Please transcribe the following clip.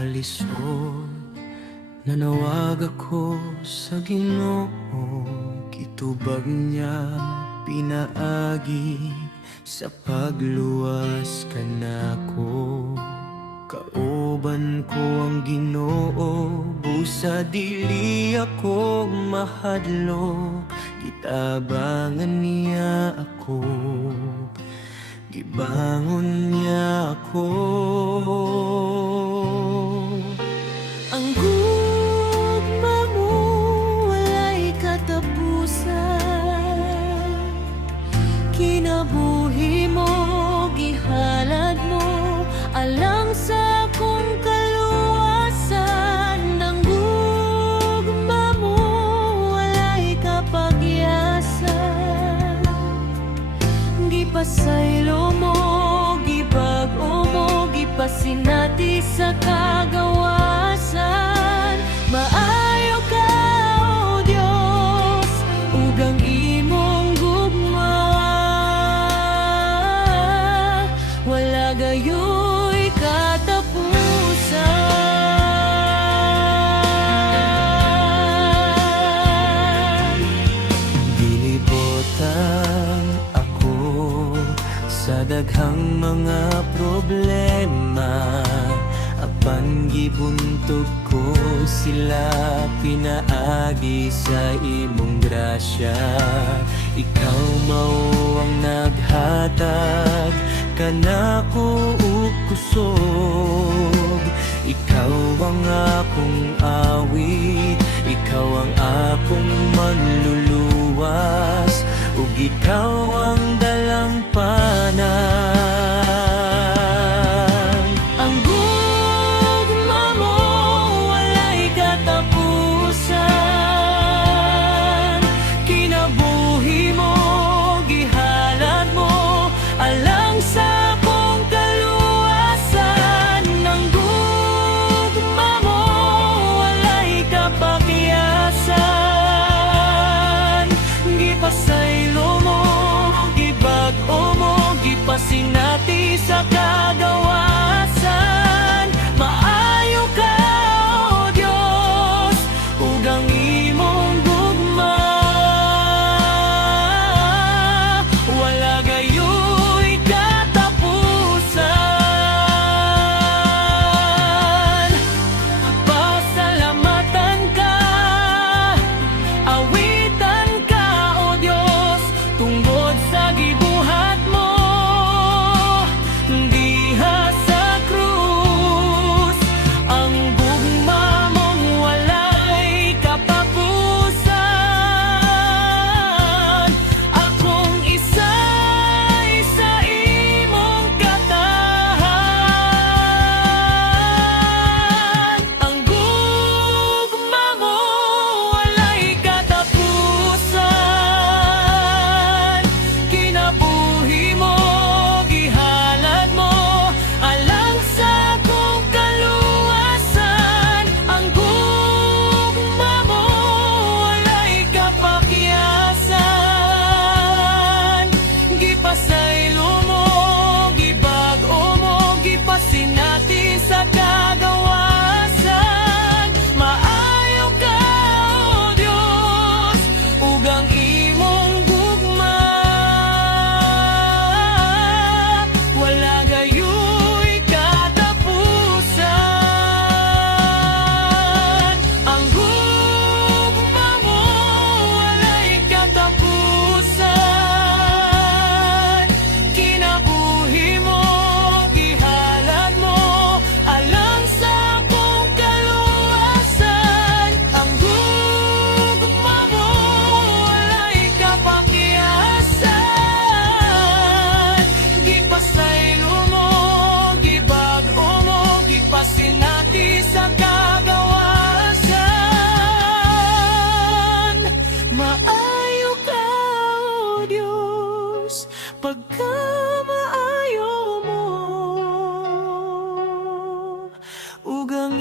kalisod. Nanawag ako sa Ginoo, kitubag niya pinaagi, sa pagluwas kanako. Kauban ko ang Ginoo, busa dili ako mahadlok. Gitabangan niya ako, gibangon niya ako. Ang gugma mo walay katapusan, kinabuhi mo, gihalad mo, alang sa akong kaluwasan. Ang gugma mo walay kapagyasan, gipasaylo mo, gibag-o mo, gipasinati sa kagawasan. Maayo ka, O Dios, ug ang imong gugma wala gayoy katapusan. Gilibutan ako sa daghang mga problema, apan gibuntog ko sila pinaagi sa imong grasya. Ikaw mao ang naghatag kanako og kusog. Ikaw ang akong awit, ikaw ang akong manluluwas, ug ikaw ang dalampanan. Ang gugma mo walay katapusan, kinabuhi mo, gihalad mo, alang sa akong kaluwasan. Ang gugma mo walay kapakyasan, gipasaylo mo, gibag-o mo, gipasinati sa kagawasan. Maayo ka, O Dios, ug ang imong gugma wala gayoy katapusan. Pasalamatan ka, awitan ka, O Dios, tungod sa gibuhat mo diha sa krus. Ang gugma mong walay kapapusan, akong isay sa imong katahan. Ang gugma mo walay katapusan, kinabuhi mo, gihalad mo, alang sa akong kaluwasan. Ang gugma mo walay kapakyasan, gipasaylo mo, gibag-o mo, gipasinati sa kagawasan. Maayo ka, O Dios, ug ang imong gugma wala gayoy katapusan. Ang gugma mo walay katapusan, kinabuhi mo, gihalad mo, alang sa akong kaluwasan. Ang gugma mo walay kapakyasan, gipasaylo mo, gibag-o mo, gipasinati sa kagawasan. Maayo ka, O Dios, pagka maayo mo, ug ang